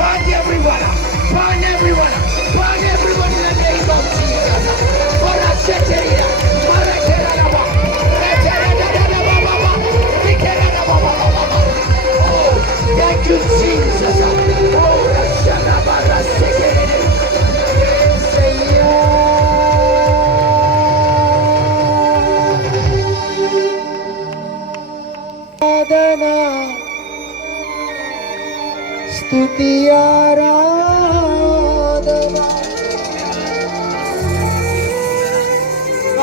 Burn everyone. Burn everyone. Burn everyone in the name of Jesus. For a Sheteria. Oh, thank you, Jesus. Oh, Rashanabara Sekere. ఆరాధనా స్తుతి ఆరాధనా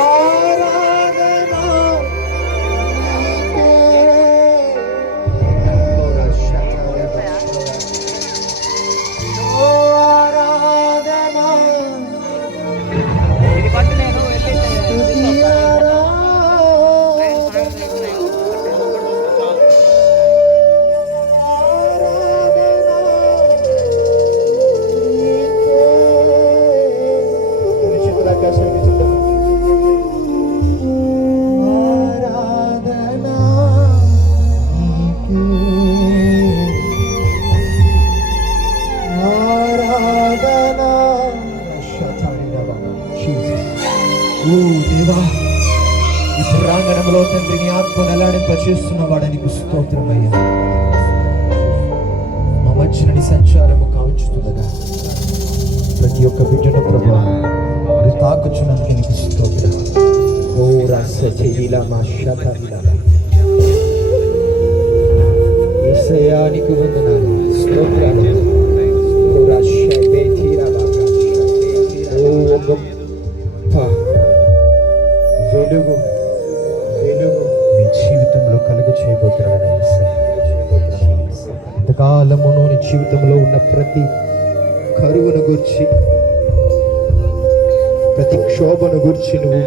ఆరాధనా నీకే. ఓ ఆరాధనా స్తుతి దేవా, ఈ ప్రాంగణంలో తండ్రిని ఆత్మను అలాడింపచేస్తున్న వాడానికి స్తోత్రమయ్యా. మా మధ్యని సంచారము కావచ్చుతుండగా ప్రతి ఒక్క బిడ్డను ప్రభా మరి తాకుచున్నందుకు నీకు స్తోత్రం. ఓ రస చెయ్యిలా మా శతమిలా యేసయ్యానికి వందనాలు, స్తోత్రాలు. ఓ గొప్ప వెలుగు వెలుగు నీ జీవితంలో కలుగ చేయబోతున్నాను. ఇంతకాలమును నీ జీవితంలో ఉన్న ప్రతి కరువును గురించి, ప్రతి క్షోభను గురించి నువ్వు